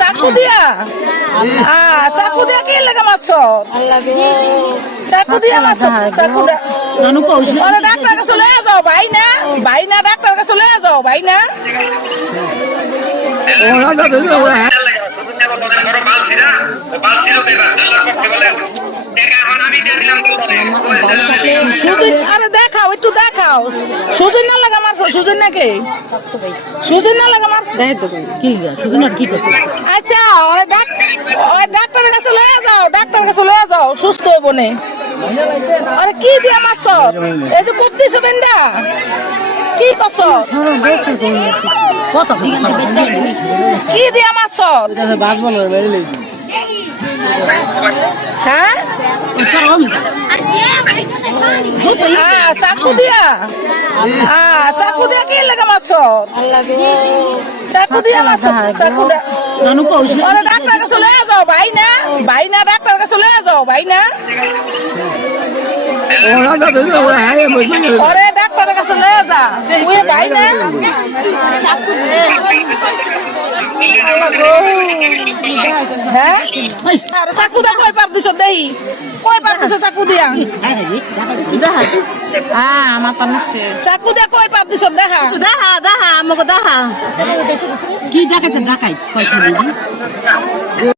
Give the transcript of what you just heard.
চাকু দিয়া চাকু দিয়া কি লাগে মারছ চাকু দিয়া মারছ চাকু ডাক্তার কাছে লয়ে যাও ভাই না ডাক্তার কাছে লয়ে যাও ভাই না আরে দেখাও একটু দেখাও সুজন না লাগা মারছো সুজন নাকি সুজন না লাগা মারছো আচ্ছা ওই ডাক্তারের কাছে লয়ে যাও সুস্থ হইব নে আরে কি দিয়া মারছ এই যে করতেছ বেন্দা কি করছ কি দিয়া মারছ হ্যাঁ চাকু দিয়া কি লাগে মারছ চাকু দিয়া মারছ চাকু ডাক্তার কাছে লয়ে যাও ভাই না ডাক্তার কাছে লয়ে যাও ভাই না ডাক্তারের কাছে লয়ে যা তুই ভাই না হ্যাঁ চাকু দা কয় পার দিছ দেই কয় পার দিছ চাকু দিয়া আমার চাকু দিয়া কয় পার দিছ দেখা আমাকে দেখা কি ডাকাইতে ডাকাই